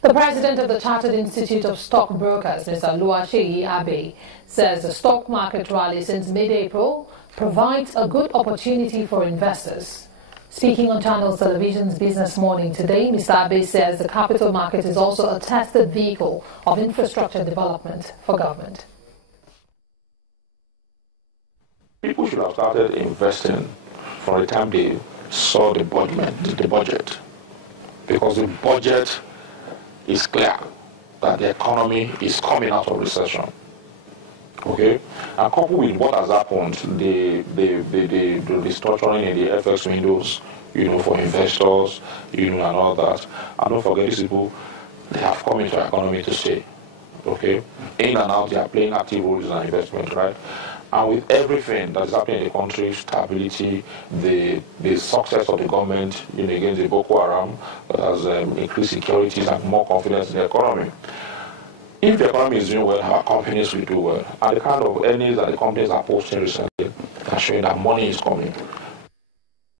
The president of the Chartered Institute of Stockbrokers, Mr. Oluwaseyi Abe, says the stock market rally since mid-April provides a good opportunity for investors. Speaking on Channels Television's Business Morning today, Mr. Abe says the capital market is also a tested vehicle of infrastructure development for government. People should have started investing from the time they saw the budget, because the budget is clear that the economy is coming out of recession. Okay, and coupled with what has happened, the restructuring in the FX windows, for investors, and all that. And don't forget, these people, they have come into the economy to stay. Okay, in and out, they are playing active roles in investment, right? And with everything that is happening in the country, stability, the success of the government against the Boko Haram that has increased security and more confidence in the economy. If the economy is doing well, our companies will do well. And the kind of earnings that the companies are posting recently are showing that money is coming.